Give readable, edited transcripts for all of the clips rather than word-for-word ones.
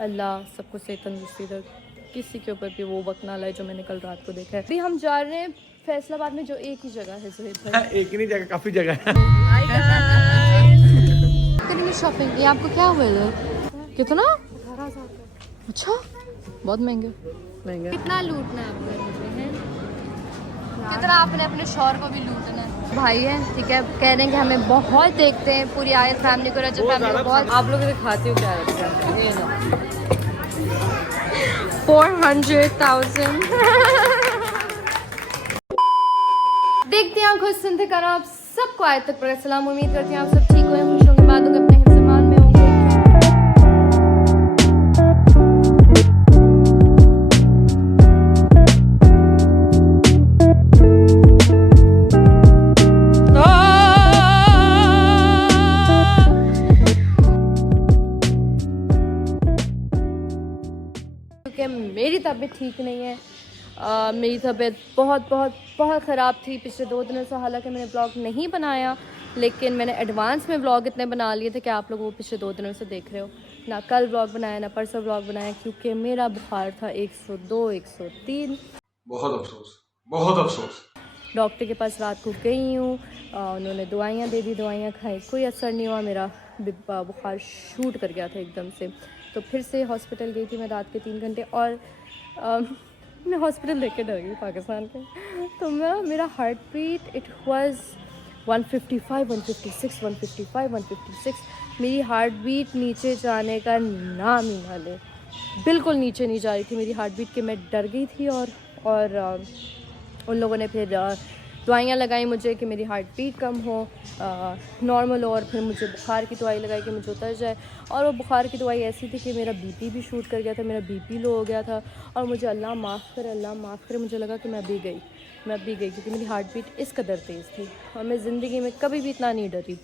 अल्लाह सबको सही तंदुरुस्ती दे, किसी के ऊपर भी वो वक्त ना लाए जो मैंने कल रात को देखा है। अभी हम जा रहे हैं फैसलाबाद में, जो एक ही जगह है ज़ोहैब भाई। एक ही नहीं जगह, काफी जगह है। शॉपिंग ये आपको क्या हुआ इधर? कितना? 18,000 का। अच्छा, बहुत महंगे। कितना लूटना है आपको मुझे हैं? कितना आपने अपने शौहर को भी लूटना है। भाई है ठीक है, कह रहे हैं कि हमें बहुत देखते हैं, पूरी आयत फैमिली को, रजब फैमिली को बहुत। आप लोग दिखाती हो क्या रखा है? ये लो 400,000। देखते हैं आप खुश सुनते कर आप सबको आयत तक पर सलाम। उम्मीद करती हैं आप सब ठीक होंगे, खुश होंगे, बाद अपने हिफ्ज़ ईमान में होंगे। क्योंकि मेरी तबीयत ठीक नहीं है, मेरी तबीयत बहुत बहुत बहुत ख़राब थी पिछले 2 दिनों से। हालांकि मैंने ब्लॉग नहीं बनाया, लेकिन मैंने एडवांस में ब्लॉग इतने बना लिए थे कि आप लोग वो पिछले 2 दिनों से देख रहे हो। ना कल ब्लॉग बनाया, ना परसों ब्लॉग बनाया, क्योंकि मेरा बुखार था 102 103। बहुत अफसोस, बहुत अफसोस। डॉक्टर के पास रात को गई हूँ, उन्होंने दवाइयाँ दे दी, दवाइयाँ खाई, कोई असर नहीं हुआ, मेरा बुखार शूट कर गया था एकदम से। तो फिर से हॉस्पिटल गई थी मैं रात के 3 घंटे, और मैं हॉस्पिटल देख के डर गई पाकिस्तान के। तो मेरा हार्ट बीट इट वाज 155 156 155 156। मेरी हार्ट बीट नीचे जाने का नाम ही ना ले, बिल्कुल नीचे नहीं जा रही थी मेरी हार्ट बीट, कि मैं डर गई थी। और उन लोगों ने फिर दवाइयाँ लगाई मुझे कि मेरी हार्ट बीट कम हो, नॉर्मल हो, और फिर मुझे बुखार की दवाई लगाई कि मुझे उतर जाए। और वो बुखार की दवाई ऐसी थी कि मेरा बीपी भी शूट कर गया था, मेरा बीपी लो हो गया था। और मुझे अल्लाह माफ़ करे, मुझे लगा कि मैं अभी गई क्योंकि मेरी हार्ट बीट इस कदर तेज़ थी, और मैं ज़िंदगी में कभी भी इतना नहीं डरी।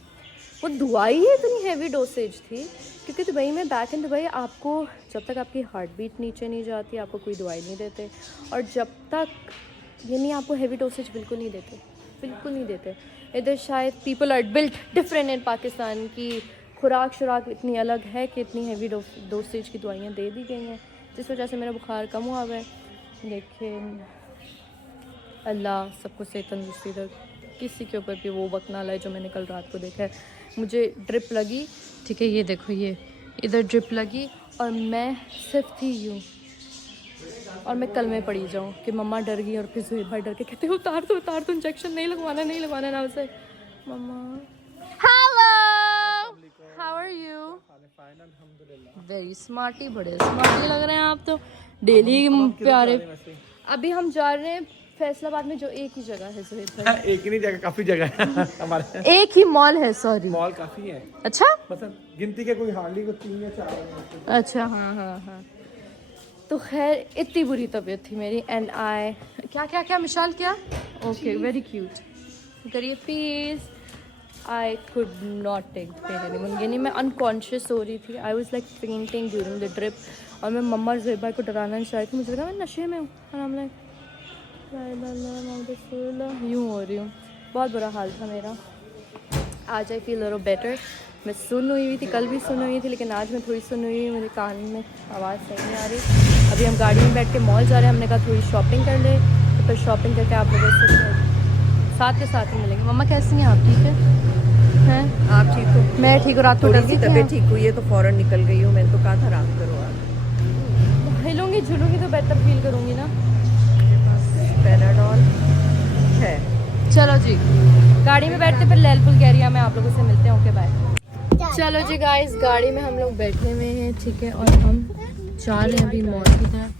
वो दवाई ही इतनी हैवी डोसेज थी, क्योंकि दुबई में, बैक इन दुबई, आपको जब तक आपकी हार्ट बीट नीचे नहीं जाती आपको कोई दवाई नहीं देते, और जब तक यानी आपको हैवी डोसेज बिल्कुल नहीं देते। इधर शायद people are built different in Pakistan की खुराक इतनी अलग है कि इतनी हैवी डोसेज की दवाइयाँ दे दी गई हैं, जिस वजह से मेरा बुखार कम हुआ है। लेकिन अल्लाह सबको सही तंदुरुस्ती दे, किसी के ऊपर भी वो वक्त ना लाए जो मैंने कल रात को देखा है। मुझे ड्रिप लगी, ठीक है, ये देखो, ये इधर ड्रिप लगी, और मैं सिर्फ थी यूँ, और मैं कल में पड़ी जाऊँ कि मम्मा डर गई, और फिर ज़ोहैब भाई डर के कहते उतार तो इंजेक्शन नहीं लगवाना ना उसे। मम्मा hello, how are you? Very smarty, बड़े स्मार्टी लग रहे हैं आप तो, डेली प्यारे। अभी हम जा रहे हैं फैसलाबाद में, जो एक ही जगह है ज़ोहैब भाई। एक ही नहीं जगह, काफी जगह है हमारे। एक ही मॉल है, सॉरी मॉल काफी है। अच्छा, मतलब गिनती के कोई हार्डली को 3 या 4 है। अच्छा, हाँ। तो खैर इतनी बुरी तबीयत थी मेरी, एंड आई क्या मिशाल क्या, ओके, वेरी क्यूट, करिए please. I could not take pain anymore, यानी मैं अनकॉन्शियस हो रही थी, I was like fainting during the drip, और मैं मम्मा और ज़ोहैब भाई को डराना नहीं चाह रही थी, मुझे लगा मैं नशे में हूँ, और हम लाइक यूँ हो रही हूँ। बहुत बुरा हाल था मेरा। आज आई फील लिटिल बेटर। मैं सुन हुई थी, कल भी सुन हुई थी, लेकिन आज मैं थोड़ी सुन हुई, मेरे कान में आवाज़ सही नहीं आ रही। अभी हम गाड़ी में बैठ के मॉल जा रहे हैं, हमने कहा थोड़ी शॉपिंग कर ले, तो फिर शॉपिंग करके आप लोगों से साथ के साथ ही मिलेंगे। मम्मा कैसी हैं आप? ठीक है हैं? आप ठीक हो? मैं ठीक हूँ, रात को डर गई थी। तबीयत ठीक हुई है तो फ़ौरन निकल गई हूँ, मैंने तो कहा था आराम करो आप। हिलूंगी झुलूंगी तो बेहतर फील करूँगी ना। पैराडॉल है। चलो जी, गाड़ी में बैठते फिर लैलपुल एरिया में आप लोगों से मिलते हैं। Okay bye. चलो जी गाइस, गाड़ी में हम लोग बैठे हुए हैं, ठीक है, और हम जा रहे हैं अभी मॉल की तरफ।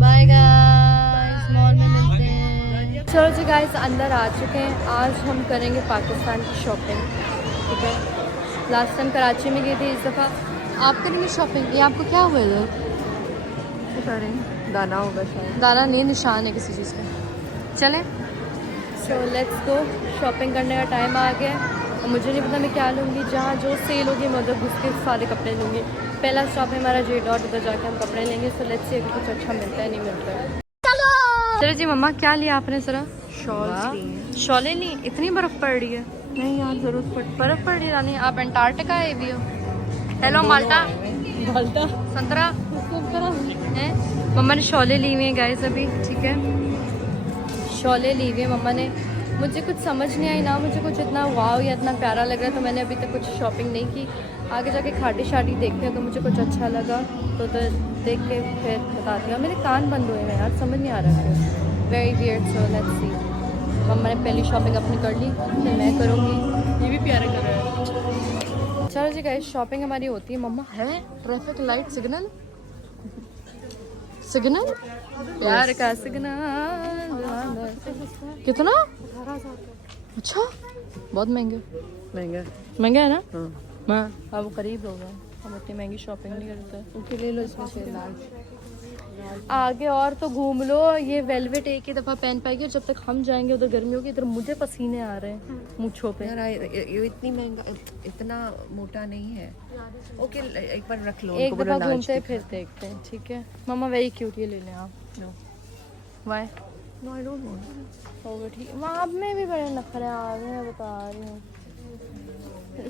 बाय गाइस, मॉल में मिलते हैं। चलो जी गाइस, अंदर आ चुके हैं। आज हम करेंगे पाकिस्तान की शॉपिंग, ठीक है। लास्ट टाइम कराची में गई थी, इस दफ़ा आप करेंगे शॉपिंग। ये आपको क्या हुआ इधर? दाना होगा शायद, दाना नहीं, निशान है किसी चीज़ का। चलें, सो लेट्स गो। शॉपिंग करने का टाइम आ गया, और मुझे नहीं पता मैं क्या लूँगी। जहाँ जो सेल होगी मैं उधर घुस के सारे कपड़े लूँगी। पहला स्टॉप है हमारा J Dot, उधर जाके हम कपड़े लेंगे। सो लेट्स सी कुछ अच्छा मिलता है, नहीं मिलता है। चलो जी मम्मा, क्या लिया आपने? ज़रा शॉल शॉलें ली, इतनी बर्फ़ पड़ रही है। नहीं यार जरूरत पड़ बर्फ पड़ रही रानी। आप अंटार्कटिका आए भी हो। हेलो माल्टा, माल्टा संतरा है। मम्मा ने शॉले ली हुई है गाइस अभी, ठीक है। शॉले ली हुई है मम्मा ने। मुझे कुछ समझ नहीं आई ना, मुझे कुछ इतना वाव या इतना प्यारा लग रहा है, तो मैंने अभी तक कुछ शॉपिंग नहीं की। आगे जाके खाटी शाटी देखते हैं तो मुझे कुछ अच्छा लगा तो देख के फिर बताती हूँ। मेरे कान बंद हुए हैं यार, समझ नहीं आ रहा क्यों। Very weird, so let's see. मम्मा ने पहली शॉपिंग अपनी कर ली, फिर मैं करूँगी। ये भी प्यारा कर रहा है। चलो जी गाइस, शॉपिंग हमारी होती है। मम्मा है ट्रैफिक लाइट सिग्नल, सिग्नल प्यार का सिग्नल। कितना? अच्छा, बहुत महंगे। महंगा। महंगा है ना? हाँ हाँ, अब करीब होगा। हम इतनी महंगी शॉपिंग नहीं करते। ओके ले लो इसमें से लाल। आगे और तो घूम लो, ये वेलवेट एक ही दफ़ा पहन पाएगी और जब तक हम जाएंगे उधर गर्मी होगी। इधर मुझे पसीने आ रहे हैं मूंछों पे। यार ये इतनी महंगा, इतना मोटा नहीं है। ओके एक बार रख लो, एक उनको दफ़ा बोलो लाल घूमते स्टिक। फिर देखते हैं, ठीक है। मम्मा वेरी क्यूट, ये ले लें आप। No why no I don't want. होगा ठीक। वहाँ में भी बड़े नखरे आ रहे हैं, मैं बता रही हूँ।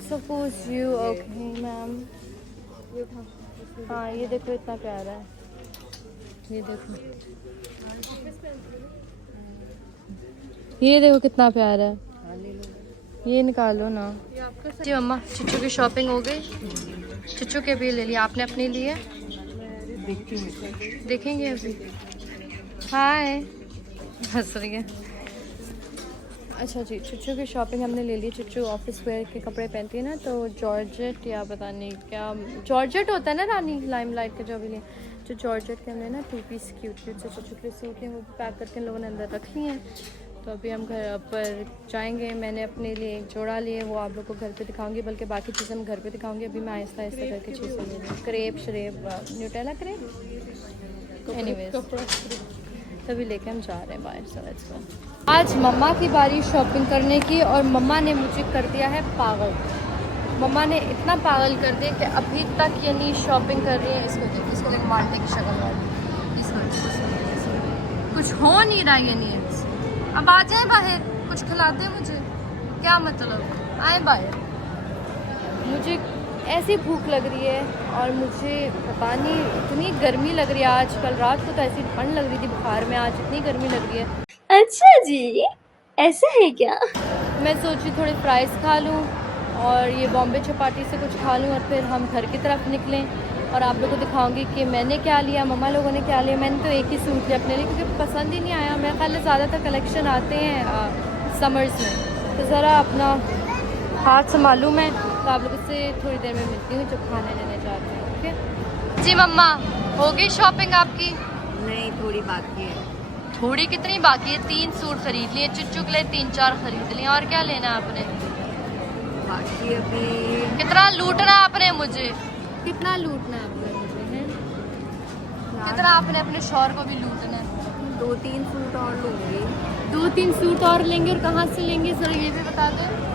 Suppose you okay ma'am. हाँ ये देखो इतना प्यारा है, ये देखो, ये देखो कितना प्यारा है। हाँ ले लो। ये निकालो ना जी। मम्मा चिच्चू की शॉपिंग हो गई, चिच्चू के भी ले लिया आपने अपने लिए। देखती हूँ। देखेंगे अभी। हाय, हंस रही है। अच्छा जी, चिच्चू की शॉपिंग हमने ले ली। चिच्चू ऑफिस वेयर के कपड़े पहनती है ना, तो जॉर्जेट या पता नहीं क्या जॉर्जेट होता है ना रानी, लाइमलाइट के जो भी लिए, जो जॉर्जेट के हमने ना 2 पीस क्यूट से चिच्चू के सूट हैं, वो पैक करके लोगों ने अंदर रख लिए हैं। तो अभी हम घर पर जाएंगे। मैंने अपने लिए एक जोड़ा लिए, वो आप लोग को घर पे दिखाऊंगी, बल्कि बाकी चीज़ें मैं घर पे दिखाऊंगी। अभी मैं आहिस्ता आहिस्ता करके चीज़ें ले रही। क्रेप श्रेप न्यूटेला क्रेप, एनीवेज तभी लेके हम जा रहे हैं बाहर। So let's go. आज मम्मा की बारी शॉपिंग करने की और मम्मा ने मुझे कर दिया है पागल। मम्मा ने इतना पागल कर दिया कि अभी तक यानी शॉपिंग कर रही है। इसको देख मारने की शक्ल वाली, इसको कुछ हो नहीं रहा ये नहीं। अब आ जाए बाहर, कुछ खिलाते हैं मुझे, क्या मतलब आए बाहर। मुझे ऐसी भूख लग रही है और मुझे पता नहीं इतनी गर्मी लग रही है आज। कल रात को तो ऐसी ठंड लग रही थी बुखार में, आज इतनी गर्मी लग रही है। अच्छा जी, ऐसा है क्या? मैं सोची थोड़ी फ्राइज़ खा लूँ और ये बॉम्बे चपाटी से कुछ खा लूँ और फिर हम घर की तरफ निकलें और आप लोगों को दिखाऊंगी कि मैंने क्या लिया, मम्मा लोगों ने क्या लिया। मैंने तो एक ही सूट लिया अपने लिए क्योंकि पसंद ही नहीं आया। मेरे ख्याल में ज़्यादातर कलेक्शन आते हैं समर्स में, तो ज़रा अपना हाथ संभालूँ मैं। तो आप लोगों से थोड़ी देर में मिलती हूँ जब खाने लेने जाते हैं, ओके जी। मम्मा हो गई शॉपिंग आपकी? नहीं थोड़ी बाकी है। थोड़ी कितनी बाकी है? 3 सूट खरीद लिए, चिच्चू के लिए 3-4 खरीद लिए, और क्या लेना है आपने? बाकी अभी कितना लूटना है आपने मुझे? कितना लूटना है आपने मुझे हैं? कितना आपने अपने शौहर को भी लूटना है? 2-3 सूट और लूँगी। 2-3 सूट और लेंगे, और कहाँ से लेंगे जरा ये भी बता दें।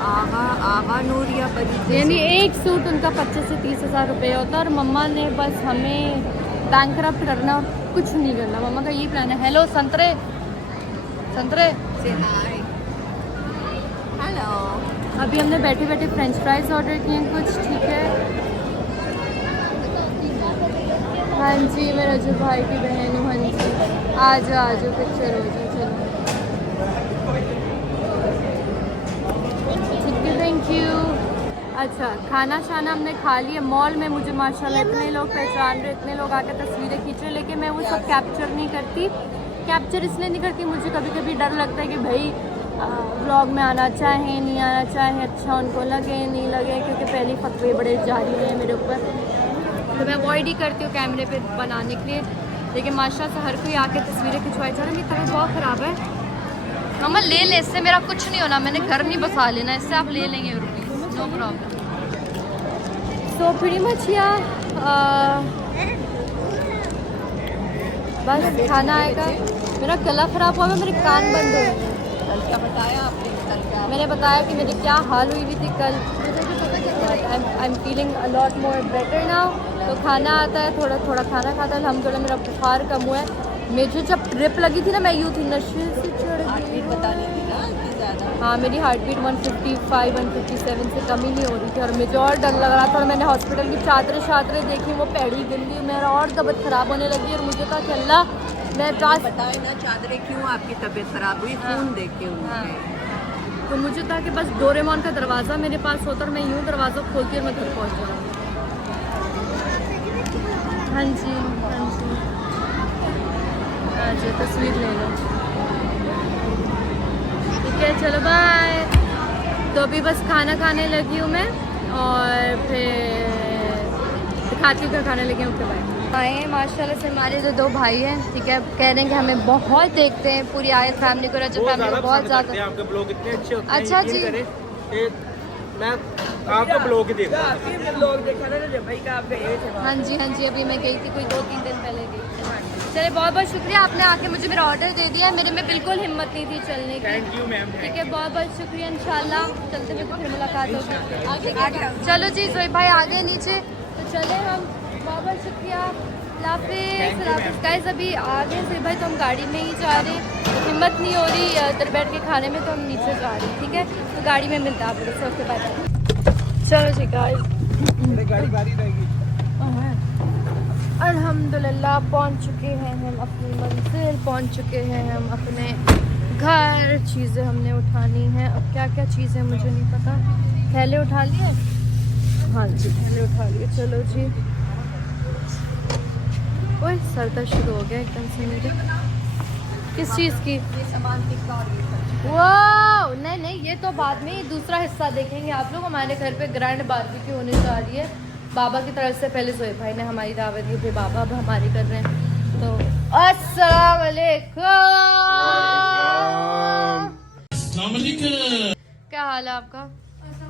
आगा नूर या बड़ी, यानी एक सूट उनका 25 से 30 हज़ार रुपये होता है और मम्मा ने बस हमें बैंकरप्ट करना और कुछ नहीं करना। मम्मा का ये प्लान है। हेलो संतरे, संतरे से हाय हेलो। अभी हमने बैठे बैठे फ्रेंच फ्राइज ऑर्डर किए हैं कुछ, ठीक है। हाँ जी, मैं रजू भाई की बहन हूँ। हाँ जी, आ जाओ पिक्चर हो जाओ, चलो ठीक है, थैंक यू। अच्छा, खाना शाना हमने खा लिया। मॉल में मुझे माशाल्लाह इतने लोग पहचान रहे, इतने लोग आकर तस्वीरें खींच रहे, लेकिन मैं वो सब कैप्चर नहीं करती। कैप्चर इसलिए नहीं करती, मुझे कभी कभी डर लगता है कि भाई व्लॉग में आना चाहे नहीं आना चाहे, अच्छा उनको लगे नहीं लगे, क्योंकि पहले फतवे बड़े जारी हैं मेरे ऊपर, तो मैं अवॉइड ही करती हूँ कैमरे पे बनाने के लिए। लेकिन माशाल्लाह से हर कोई आके तस्वीरें खिंचवाई जा रहा है। मेरी तबीयत बहुत ख़राब है। मम्मा ले ले, इससे मेरा कुछ नहीं होना, मैंने घर नहीं बसा लेना, इससे आप ले लेंगे rupees, no problem. So pretty much या बस खाना आएगा। मेरा गला ख़राब हुआ है, मेरे कान बंद हुए। कल का बताया आपने, कल का मैंने बताया कि मेरी क्या हाल हुई थी कल। I am feeling a lot more better now. तो खाना आता है, थोड़ा थोड़ा खाना खाता है अल्हम्दुलिल्लाह। मेरा बुखार कम हुआ है। मुझे जब ट्रिप लगी थी ना, मैं यूँ थी, नशे से चढ़ गई। बताने की ना इतनी ज़्यादा हाँ, मेरी हार्ट बीट 155 157 से कम ही नहीं हो रही थी और मुझे और डर लग रहा था। और मैंने हॉस्पिटल की चादरें देखी, वो पैड़ी गंदी, मेरा और तबीयत ख़राब होने लगी और मुझे था कि अल्लाह मैं पास बताए ना चादरें क्यों आपकी तबीयत खराब हुई, खून देख के उनके। तो मुझे था कि बस डोरेमोन का दरवाज़ा मेरे पास होता और मैं यूँ दरवाज़ा खोलती और मैं घर पहुँच जाऊँ। हाँ जी, हाँ जी, हाँ जी, तस्वीर ले लो। ठीक है, चलो बाय। तो अभी बस खाना खाने लगी हूँ मैं और फिर दिखाती हूँ क्या खाने लगी हूँ। बाय। आए माशाल्लाह से हमारे जो 2 भाई हैं, ठीक है, कह रहे हैं कि हमें बहुत देखते हैं, पूरी आयत फैमिली को, रजब फैमिली को बहुत ज़्यादा। आपके ब्लॉग इतने अच्छे होते हैं, अच्छा यकीन जी। करें कि मैं आपका ब्लॉग ही देखता हूँ। हाँ जी, हाँ जी, अभी मैं गई थी, कोई 2-3 दिन पहले गई थी। चलिए, बहुत बहुत शुक्रिया, आपने आके मुझे मेरा ऑर्डर दे दिया है। मेरे में बिल्कुल हिम्मत नहीं थी चलने की। Thank you ma'am. ठीक है, बहुत बहुत शुक्रिया। इंशाल्लाह चलते हुए फिर मुलाकात होगी। चलो जी, जोई भाई आ गए नीचे, तो चले हम। बहुत बहुत शुक्रिया, हाफिज़। गाइस अभी आ गए जोई भाई, तो हम गाड़ी में ही जा रहे हैं। हिम्मत नहीं हो रही इधर बैठ के खाने में, तो हम नीचे जा रहे हैं। ठीक है, तो गाड़ी में मिलता है आप लोगों से। Okay, bye. चलो जी गाइस, गाड़ी बारी रहेगी। अल्हम्दुलिल्लाह पहुंच चुके हैं हम अपनी मंजिल, पहुंच चुके हैं हम अपने घर। चीज़ें हमने उठानी हैं। अब क्या क्या चीज़ें मुझे नहीं पता। थैले उठा लिए? हाँ जी, थैले उठा लिए। चलो जी। ओए, सर दर्द शुरू हो गया एकदम से मेरे। किस चीज़ की? वाह, नहीं, ये तो बाद में ही दूसरा हिस्सा देखेंगे आप लोग। हमारे घर पे ग्रैंड बारबेक्यू होने जा रही है बाबा की तरफ से। पहले जोएब भाई ने हमारी दावत दी, फिर बाबा अब हमारी कर रहे हैं। तो अस्सलाम वालेकुम। क्या हाल है आपका?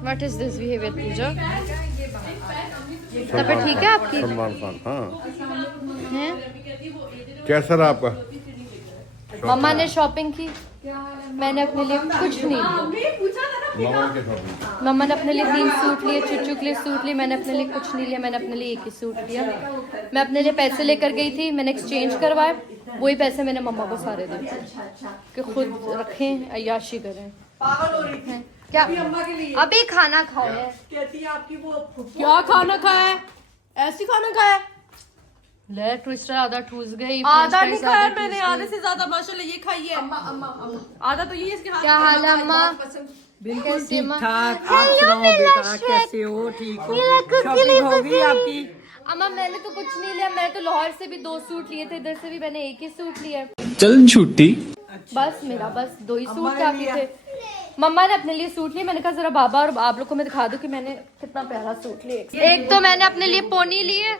व्हाट इज दिस बिहेवियर पूजा? तबीयत ठीक है आपकी? सलमान खान, हाँ। हैं? कैसा रहा आपका? मम्मा ने शॉपिंग की, मैंने अपने लिए कुछ नहीं लिया। मामा के शॉपिंग। मम्मा ने अपने लिए 3 सूट लिए, चुच्चू के लिए सूट लिए, मैंने अपने लिए कुछ नहीं लिया। मैंने अपने लिए एक ही सूट लिया। मैं अपने लिए पैसे लेकर गई थी, मैंने एक्सचेंज करवाए, वही पैसे मैंने मम्मा को सारे दिए कि खुद रखें, अय्याशी करें। हैं? क्या अभी खाना खाया है? क्या खाना खाया है? ऐसी खाना खाया है? ले, ट्विस्टर आधा ठूस गई। आधा फ्रेंच नहीं फ्राइज खाया आधा मैंने, ठूस आधे गई। से ज्यादा माशाल्लाह ये खाई है। आधा तो ये इसके हाथ क्या हाल है अम्मा? बिल्कुल कैसे ठीक माँ? ठाक। आप सुनाओ बेटा, कैसे हो? ठीक हो? शॉपिंग हो गई आपकी? अम्मा मैंने तो कुछ नहीं लिया। मैंने तो लाहौर से भी 2 सूट लिए थे, इधर से भी मैंने एक ही सूट लिया। चल छुट्टी। बस मेरा बस 2 ही सूट काफी थे। मम्मा ने अपने लिए सूट लिए। मैंने कहा जरा बाबा और आप लोग को मैं दिखा दूं कि मैंने कितना प्यारा सूट लिया। एक तो मैंने अपने लिए पोनी लिए।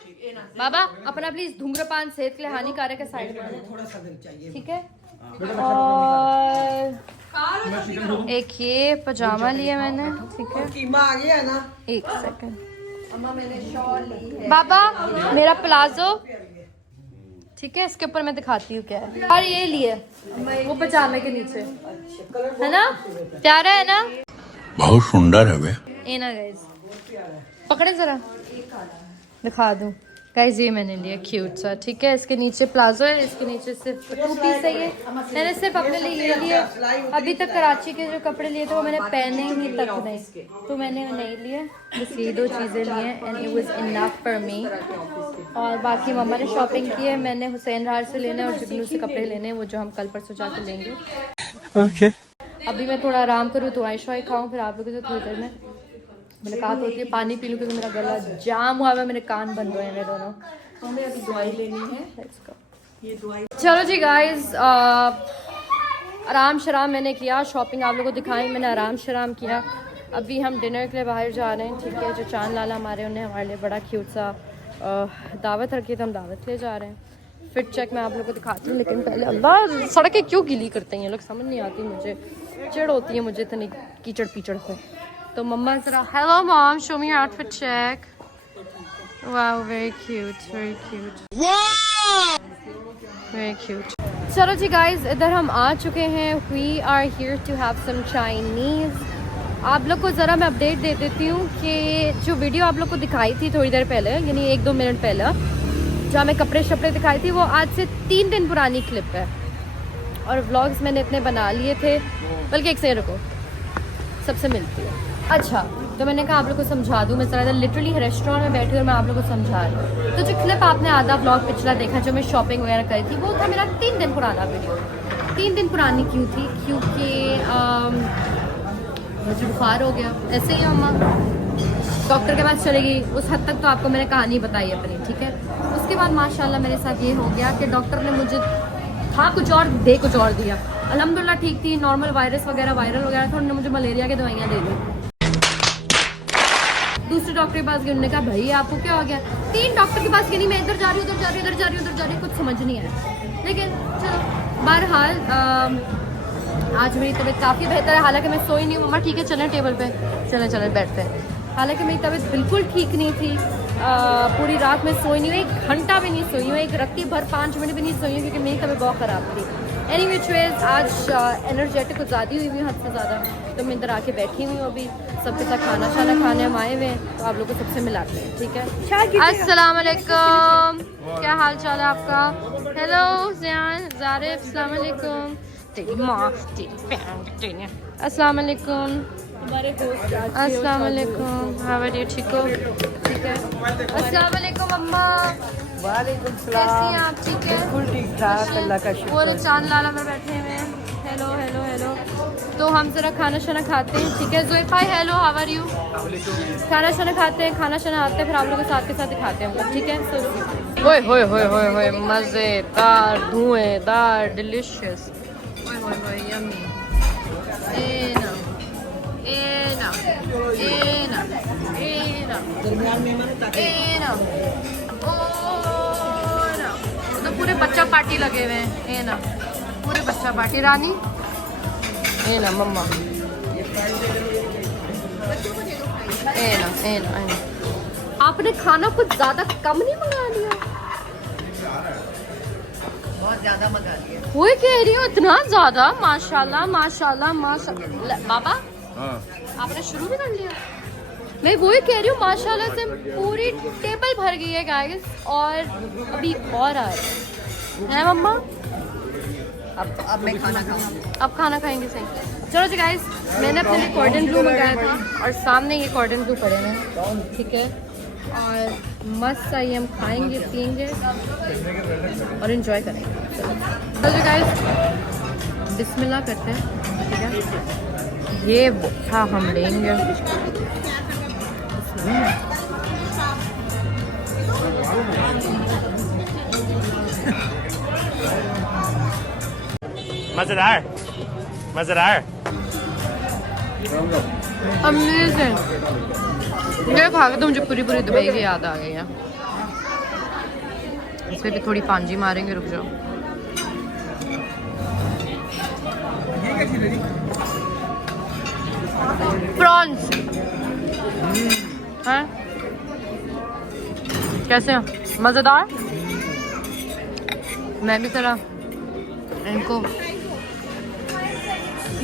बाबा अपना प्लीज, धूम्रपान सेहत के लिए हानिकारक है, साइड में, ठीक है। और एक ये पजामा लिया मैंने, ठीक है। कीमा आ गया ना? एक सेकंड। बाबा मेरा प्लाजो, ठीक है, इसके ऊपर मैं दिखाती हूँ क्या है। और ये लिए वो पजामे के नीचे, है ना, प्यारा है ना? बहुत सुंदर है वे। ये ना गाइस, पकड़े जरा दिखा दूँ गाइस। ये मैंने लिया क्यूट सा, ठीक है। इसके नीचे प्लाजो है, इसके नीचे सिर्फ 2 पीस है। ये मैंने सिर्फ अपने लिए ये लिए। अभी तक कराची के जो कपड़े लिए थे वो मैंने पहने ही तक नहीं, तो मैंने नहीं लिए। बस ये 2 चीज़ें लिए and it was enough for me. और बाकी मम्मा ने शॉपिंग की है। मैंने हुसैन रार से लेने और जुगनू से कपड़े लेने, वो जो हम कल परसों जाके लेंगे। ओके। अभी मैं थोड़ा आराम करूँ, तो आई खाऊँ, फिर आप लोगों से थोड़ी देर में मुलाकात होती है। पानी पी लूँ क्योंकि मेरा गला जाम हुआ है, मेरे कान बंद हुए हैं मेरे दोनों। हमें अभी दवाई लेनी है। ये दवाई चलो जी गाइस, आराम शराम मैंने किया, शॉपिंग आप लोगों को दिखाई, मैंने आराम शराम किया। अभी हम डिनर के लिए बाहर जा रहे हैं, ठीक है। जो चांद लाला हमारे, उन्हें हमारे लिए बड़ा क्यूट सा दावत रखी, तो हम दावत ले जा रहे हैं। फिट चेक मैं आप लोगों को दिखाती हूँ, लेकिन पहले अल्लाह सड़कें क्यों गीली करते हैं ये लोग, समझ नहीं आती मुझे, चिढ़ होती है मुझे इतनी कीचड़ पीचड़ से। तो मम्मा जरा, hello mom, show me your outfit check. Wow, very cute, very cute, very cute. चलो जी गाइस, इधर हम आ चुके हैं। We are here to have some Chinese. आप लोग को ज़रा मैं अपडेट दे देती हूँ कि जो वीडियो आप लोग को दिखाई थी थोड़ी देर पहले, यानी 1-2 मिनट पहले, जहाँ मैं कपड़े शपड़े दिखाई थी, वो आज से 3 दिन पुरानी क्लिप है। और व्लॉग्स मैंने इतने बना लिए थे, बल्कि एक से रुको, सबसे मिलती हूँ। अच्छा, तो मैंने कहा आप लोग को समझा दूँ, मैं ज़रा लिटरली रेस्टोरेंट में बैठी हूँ और मैं आप लोग को समझा रही हूँ। तो जो क्लिप आपने आधा ब्लॉग पिछला देखा जो मैं शॉपिंग वगैरह करी थी, वो था मेरा 3 दिन पुराना वीडियो। 3 दिन पुरानी क्यों थी? क्योंकि मुझे बुखार हो गया, ऐसे ही अम्मा डॉक्टर के पास चले गई। उस हद तक तो आपको मैंने कहानी बताई अपनी, ठीक है। उसके बाद माशाल्लाह मेरे साथ ये हो गया कि डॉक्टर ने मुझे था कुछ और, दे कुछ और दिया। अल्हम्दुलिल्लाह ठीक थी, नॉर्मल वायरस वगैरह वायरल वगैरह था, उन्होंने मुझे मलेरिया की दवाइयाँ दे दी। दूसरे डॉक्टर के पास गई, उन्होंने कहा भाई आपको क्या हो गया? 3 डॉक्टर के पास गई, मैं इधर जा रही हूँ, उधर जा रही हूँ, इधर जा रही हूँ, उधर जा रही हूँ, कुछ समझ नहीं आया। लेकिन चलो बहरहाल आज मेरी तबीयत काफ़ी बेहतर है। हालांकि मैं सोई नहीं हूँ। मम्मा ठीक है, चलें टेबल पे, चलें बैठते हैं। हालांकि मेरी तबीयत बिल्कुल ठीक नहीं थी। पूरी रात में सोई नहीं हूँ, 1 घंटा भी नहीं सोई हूँ, एक रत्ती भर 5 मिनट भी नहीं सोई हूँ, क्योंकि मेरी तबीयत बहुत ख़राब थी। एनीवेज आज एनर्जेटिक कुछ ज़्यादा हुई हुई हद से ज़्यादा, तो मैं इधर आके बैठी हुई हूँ। अभी सबके साथ खाना खाने हम आए हुए हैं, तो आप लोगों को सबसे मिलाते हैं, ठीक है। अस्सलाम वालेकुम, क्या हाल चाल है आपका? हेलो ज़ियान, ज़ारिफ, अस्सलाम वालेकुम। तेरी माँ, तेरी बहन, अस्सलाम वालेकुम। हमारे दोस्त अस्सलाम वालेकुम, हाउ आर यू? ठीक हो? ठीक है। अस्सलाम वालेकुम अम्मा। वालेकुम कैसी हैं आप? ठीक है, बिल्कुल ठीक ठाक, अल्लाह का शुक्र। पूरे चांद लाला में बैठे हुए हैं। Hello hello hello. तो हम जरा खाना शाना खाते हैं, ठीक है। ज़ोहर भाई हेलो, हाउ आर यू? खाना शाना खाते हैं, खाना शाना आते हैं, फिर आप लोगों के साथ दिखाते हैं हम लोग, ठीक है। ओए होए होए होए होए, मज़ेदार, धुएंदार, डिलीशियस, ओए होए होए, यम्मी। ए ना ए ना ए ना ए ना ए ना, ओ ना, तो पूरे बच्चा पार्टी लगे हुए हैं। ए ना, पूरे बच्चा पार्टी। रानी ए ना, मम्मा ए ना ए ना ए ना। आपने खाना कुछ ज़्यादा कम नहीं मंगा लिया? बहुत ज़्यादा मंगा लिया। वही कह रही हूँ, इतना ज़्यादा, माशाल्लाह माशाल्लाह माशाल्लाह। बाबा आपने शुरू भी कर लिया? मैं वही कह रही हूँ, माशाल्लाह से पूरी टेबल भर गई है गाइस, और अभी और आ रहा है मम्मा। अब मैं खाना खाऊंगी। अब खाना खाएंगे, सही। चलो जी गाइस, मैंने अपने लिए कॉर्डन ब्लू मंगाया था, और सामने ये कॉर्डन ब्लू पड़े हैं, ठीक है। और मस्त सा ये हम खाएंगे पियेंगे और इन्जॉय करेंगे। चलो जी गाइस, बिस्मिल्लाह करते हैं, ठीक है। ये था हम लेंगे। मजेदार मजेदार। अमेजिंग। ये खा के तो मुझे पूरी दुबई की याद आ गई है। इस पे भी थोड़ी पांजी मारेंगे, रुक जाओ। प्रॉन्स हैं कैसे हैं? मज़ेदार। मैं भी जरा इनको,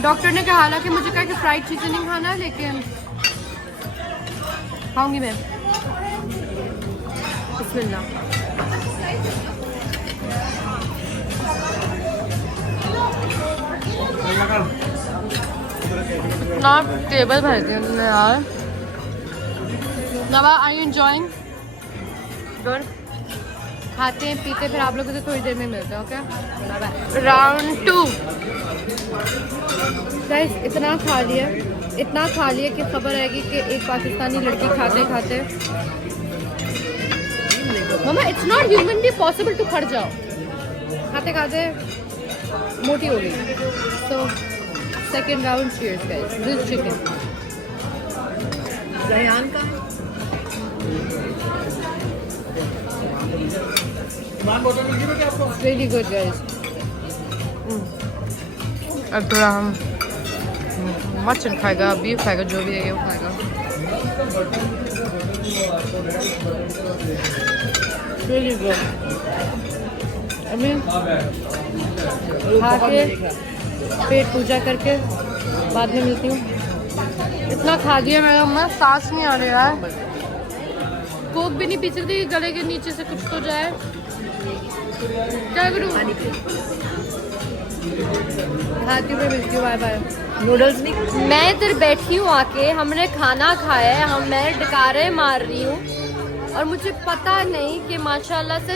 डॉक्टर ने कहा हालांकि मुझे कहा कि फ्राइड चीज़ें नहीं खाना है, लेकिन खाऊंगी मैं। बिस्मिल्लाह। ना टेबल भर गए यार। नवा, आर यू एंजॉयिंग? गुड। खाते हैं पीते, फिर आप लोगों से थोड़ी देर में मिलते हैं, ओके। राउंड 2 गाइस, इतना खा लिया कि खबर आएगी कि एक पाकिस्तानी लड़की खाते खाते, मम्मा it's not humanly possible to खड़ जाओ, खाते खाते मोटी हो गई। तो second round, cheers guys. This chicken रयान का रियली गुड गाइस। अब थोड़ा हम मटन खाएगा, बीफ खाएगा, जो भी है वो खाएगा। Really good. अभी खा के पेट पूजा करके बाद में मिलती हूँ। इतना खा दिया मेरा अम्मा, सांस नहीं आ रहा है। कोक भी नहीं पी सकती, गले के नीचे से कुछ तो जाए। क्या करूँ? खाती हूँ, मैं मिलती हूँ, बाय बाय। नूडल्स नहीं, मैं इधर बैठी हूँ आके, हमने खाना खाया है, मैं डकारे मार रही हूँ और मुझे पता नहीं कि माशाल्लाह से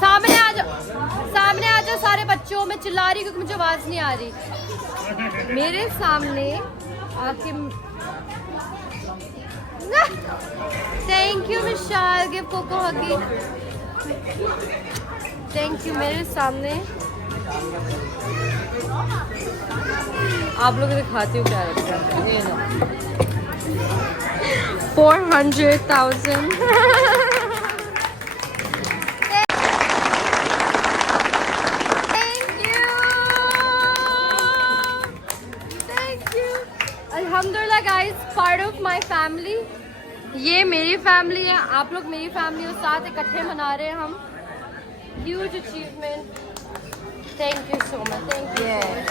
सामने आ जाओ सारे बच्चों, मैं चिल्ला रही क्योंकि मुझे आवाज़ नहीं आ रही। मेरे सामने आके thank you Vishal, give Coco huggy, thank you. मेरे सामने आप लोग दिखाती हूँ क्या रखा है, ये लो 400,000। Thank you. अल्हम्दुलिल्लाह guys, part of my family, ये मेरी फैमिली है, आप लोग मेरी फैमिली और साथ इकट्ठे मना रहे हैं हम। Huge achievement, thank you so much, thank you.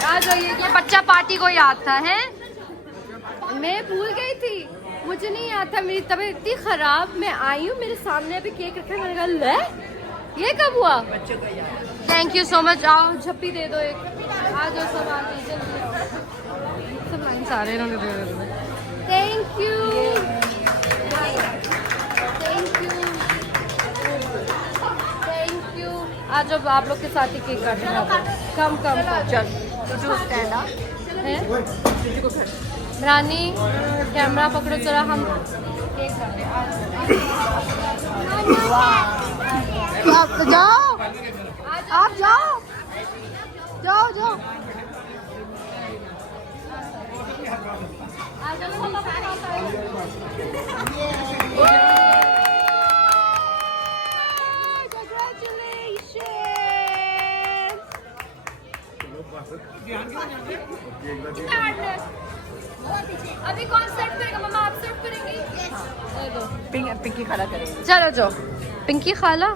आ जाइए, ये बच्चा पार्टी को याद था है, मैं भूल गई थी, मुझे नहीं याद था, मेरी तबीयत इतनी खराब, मैं आई हूँ, मेरे सामने अभी केक रखा है, मैंने कहा ले ये कब हुआ। Thank you so much. आओ झप्पी दे दो एक, आ जाओ सब, आ जाइए, सब लाइन सारे इन्होंने दे दो। Thank you, thank you, thank you. आ जाओ आप लोग के साथ ही केक काटना, कम चल है रानी, कैमरा पकड़ो जरा, हम केक काटे। आप जाओ, आप जाओ जाओ जाओ, आ जाओ। अभी कौन सर्व करेगा? मम्मा आप सर्व करेंगी? पिंकी खाला करेंगे। चलो जो पिंकी खाला,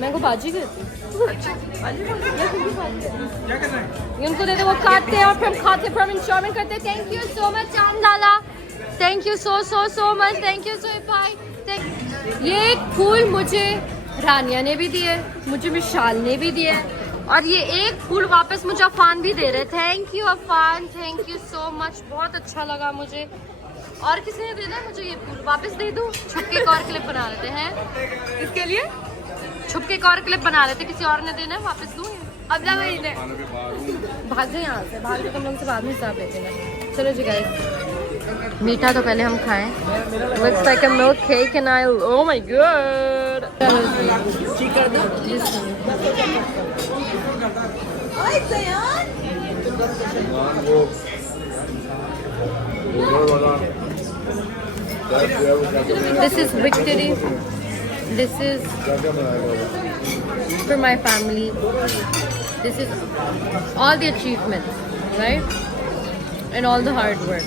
मैं को बाजी कहती हूँ, उनको दे दे, वो खाते हैं और फिर हम खाते फिर हम इंजॉयमेंट करते हैं। Thank you so much Chand Lala, thank you so much, thank you so भाई। ये फूल मुझे रानिया ने भी दिए, मुझे विशाल ने भी दिए, और ये एक फूल वापस मुझे अफान भी दे रहे। Thank you Afan, thank you so much, बहुत अच्छा लगा मुझे। और किसी ने देना है मुझे ये फूल, वापस दे दूँ? छुपके एक और क्लिप बना लेते हैं इसके लिए, छुपके एक और क्लिप बना लेते, किसी और ने देना है, वापस दूँ अगला महीने। भाग जाए यहाँ से, भाग जाए, तुम लोग से बाद में हिसाब लेते हैं। चलो जी गाइस, मीठा तो पहले हम खाएं। Looks like a milk cake and I, oh my god। ठीक कर दो। This is victory. This is for my family. This is all the achievements, right? And all the hard work.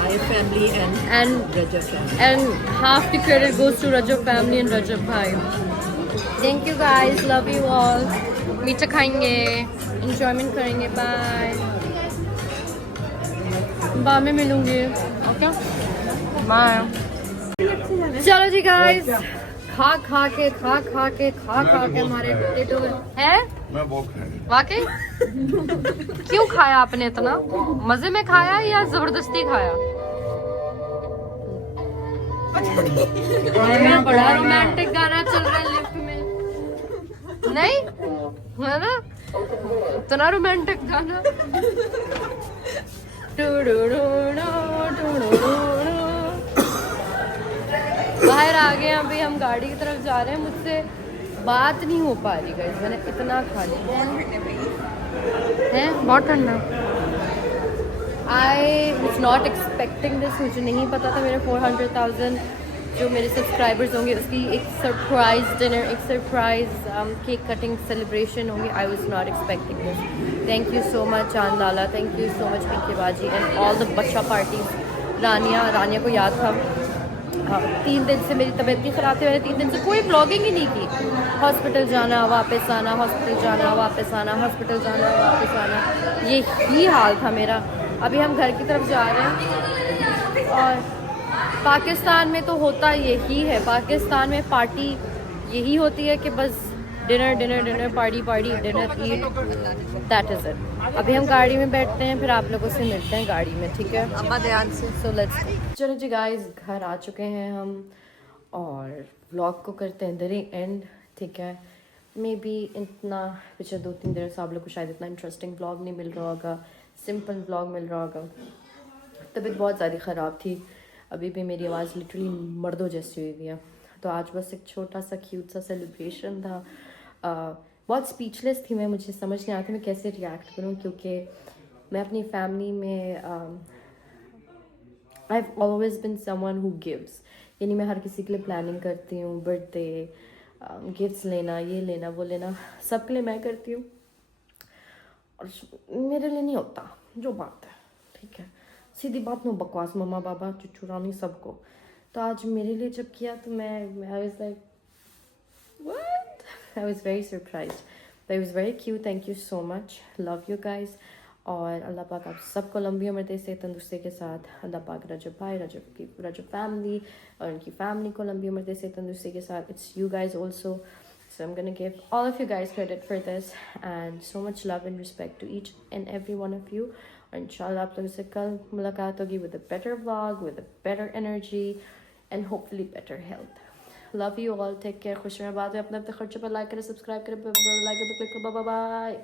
My family and Rajab family. And half the credit goes to Rajab family and Rajab bhai. Thank you guys, love you all. मीठा खाएंगे, enjoyment करेंगे, bye. बाद में मिलूंगी, okay, bye. चलो जी guys, खा के हमारे पेट है मैं बहुत खाया। वाकई। क्यों खाया आपने इतना? मजे में खाया या जबरदस्ती खाया? बड़ा रोमांटिक गाना चल रहा है लिफ्ट में, नहीं है ना? इतना रोमांटिक गाना। बाहर आ गए, अभी हम गाड़ी की तरफ जा रहे हैं, मुझसे बात नहीं हो पा रही गाइस, मैंने इतना खा लिया है, बहुत ठंडा। आई वाज नॉट एक्सपेक्टिंग दिस, मुझे नहीं पता था मेरे 400,000 जो मेरे सब्सक्राइबर्स होंगे उसकी एक सरप्राइज डिनर, एक सरप्राइज केक कटिंग सेलिब्रेशन होगी। I was not expecting this. Thank you so much Chand Lala, thank you so much Pinky बाजी एंड ऑल द बच्चा पार्टीज। रानिया को याद था, 3 दिन से मेरी तबीयत नहीं ख़राब थी, मैंने 3 दिन से कोई ब्लॉगिंग ही नहीं की। हॉस्पिटल जाना वापस आना, हॉस्पिटल जाना वापस आना, हॉस्पिटल जाना वापस आना, ये ही हाल था मेरा। अभी हम घर की तरफ जा रहे हैं, और पाकिस्तान में तो होता यही है, पाकिस्तान में पार्टी यही होती है कि बस dinner dinner dinner party party dinner eat, that is it. अभी हम गाड़ी में बैठते हैं, फिर आप लोगों से मिलते हैं गाड़ी में, ठीक है? अम्मा ध्यान से। सो लेट्स चलो जी गाइस, घर आ चुके हैं हम और व्लॉग को करते हैं इधर ही एंड, ठीक है? मे बी इतना पिछले 2-3 दिन से आप लोग को शायद इतना इंटरेस्टिंग व्लॉग नहीं मिल रहा होगा, सिंपल व्लॉग मिल रहा होगा। तबीयत बहुत ज़्यादा ख़राब थी, अभी भी मेरी आवाज़ लिटरली मर्दों जैसी हुई हुई है। तो आज बस एक छोटा सा क्यूट सा सेलिब्रेशन था। बहुत स्पीचलेस थी मैं, मुझे समझ नहीं आता मैं कैसे रिएक्ट करूं, क्योंकि मैं अपनी फैमिली में I have always been someone who gives, यानी मैं हर किसी के लिए प्लानिंग करती हूँ, बर्थडे, गिफ्ट्स लेना, ये लेना वो लेना, सबके लिए मैं करती हूँ और मेरे लिए नहीं होता, जो बात है, ठीक है? सीधी बात, नो बकवास, मम्मा पापा चुचू रानी सबको। तो आज मेरे लिए जब किया तो मैं आई was like what, I was very surprised, but it was very cute. Thank you so much, love you guys. और अल्लाह पाक आप सबको लंबी उम्र दे, से तंदुरुस्ती के साथ। अल्लाह पाक रजब भाई, रजब फैमिली और उनकी फैमिली को लंबी उम्र दे, से तंदुरुस्ती के साथ। It's you guys also, so I'm gonna give all of you guys credit for this and so much love and respect to each and every one of you. और इंशाल्लाह आप लोगों से कल मुलाकात होगी with a better vlog, with a better energy and hopefully better health. Love you all, take care, खुश रहें, बाद में अपने खर्चे पर लाइक करें, सब्सक्राइब करें, बेल आइकन पर क्लिक करें, बाय बाय।